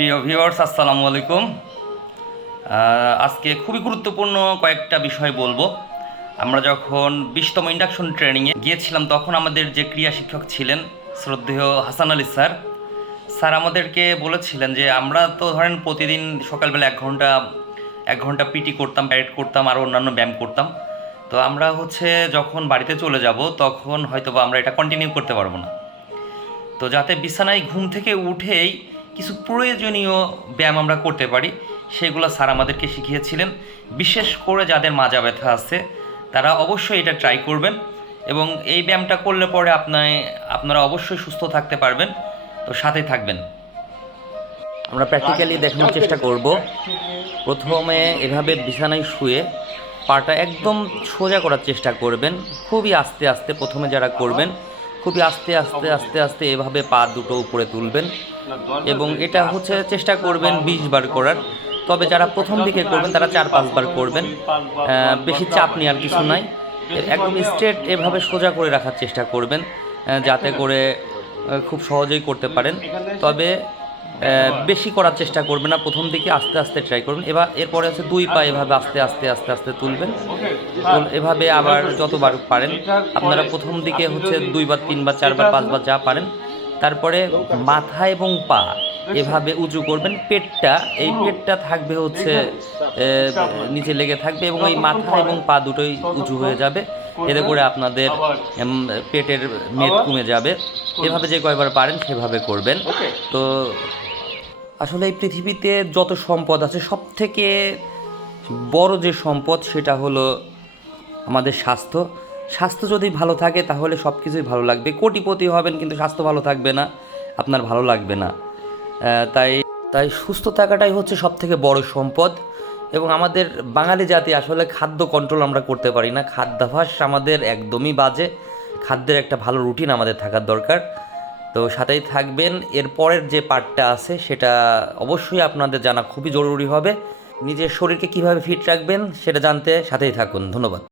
প্রিয় ভিউয়ার্স আসসালামু আলাইকুম। আজকে খুবই গুরুত্বপূর্ণ কয়েকটা বিষয় বলব। আমরা যখন বিশতম ইন্ডাকশন ট্রেনিংয়ে গিয়েছিলাম, তখন আমাদের যে ক্রিয়া শিক্ষক ছিলেন শ্রদ্ধেয় হাসান আলী স্যার স্যার আমাদেরকে বলেছিলেন যে, আমরা তো ধরেন প্রতিদিন সকালবেলা এক ঘণ্টা এক ঘণ্টা পিটি করতাম প্যারেড করতাম, আর অন্যান্য ব্যায়াম করতাম। তো আমরা হচ্ছে যখন বাড়িতে চলে যাব, তখন হয়তো বা আমরা এটা কন্টিনিউ করতে পারব না। তো যাতে বিছানায় ঘুম থেকে উঠেই কিছু প্রয়োজনীয় ব্যায়াম আমরা করতে পারি, সেগুলো স্যার আমাদেরকে শিখিয়েছিলেন। বিশেষ করে যাদের মাজা ব্যথা আছে, তারা অবশ্যই এটা ট্রাই করবেন এবং এই ব্যায়ামটা করলে পরে আপনার আপনারা অবশ্যই সুস্থ থাকতে পারবেন। তো সাথে থাকবেন। আমরা প্র্যাকটিক্যালি দেখানোর চেষ্টা করব। প্রথমে এভাবে বিছানায় শুয়ে পাটা একদম সোজা করার চেষ্টা করবেন। খুবই আস্তে আস্তে প্রথমে যারা করবেন খুবই আস্তে আস্তে আস্তে আস্তে এভাবে পা দুটো উপরে তুলবেন। এবং এটা হচ্ছে চেষ্টা করবেন বিশ বার করার। তবে যারা প্রথম দিকে করবেন তারা চার পাঁচবার করবেন। বেশি চাপ নিয়ে আর কিছু নাই। একদম স্ট্রেট এভাবে সোজা করে রাখার চেষ্টা করবেন যাতে করে খুব সহজেই করতে পারেন। তবে বেশি করার চেষ্টা করবেন না। প্রথম দিকে আস্তে আস্তে ট্রাই করবেন। এবার এরপরে হচ্ছে দুই পা এভাবে আস্তে আস্তে আস্তে আস্তে তুলবেন। এভাবে আবার যতবার পারেন। আপনারা প্রথম দিকে হচ্ছে দুইবার তিনবার চারবার পাঁচবার যা পারেন। তারপরে মাথা এবং পা এভাবে উঁচু করবেন। পেটটা, এই পেটটা থাকবে হচ্ছে নিচে লেগে থাকবে এবং এই মাথা এবং পা দুটোই উঁচু হয়ে যাবে। এতে করে আপনাদের পেটের মেদ কমে যাবে। এভাবে যে কয়বার পারেন সেভাবে করবেন। তো আসলে এই পৃথিবীতে যত সম্পদ আছে সব থেকে বড় যে সম্পদ সেটা হলো আমাদের স্বাস্থ্য। স্বাস্থ্য যদি ভালো থাকে তাহলে সব কিছুই ভালো লাগবে। কোটিপতি হবেন কিন্তু স্বাস্থ্য ভালো থাকবে না। আপনার ভালো লাগবে না। তাই তাই সুস্থ থাকাটাই হচ্ছে সব থেকে বড় সম্পদ। এবং আমাদের বাঙালি জাতি আসলে খাদ্য কন্ট্রোল আমরা করতে পারি না। খাদ্যাভাস আমাদের একদমই বাজে। খাদ্যের একটা ভালো রুটিন আমাদের থাকার দরকার। তো সাথেই থাকবেন। এর পরের যে পার্টটা আছে, সেটা অবশ্যই আপনাদের জানা খুবই জরুরি হবে। নিজের শরীরকে কীভাবে ফিট রাখবেন, সেটা জানতে সাথেই থাকুন। ধন্যবাদ।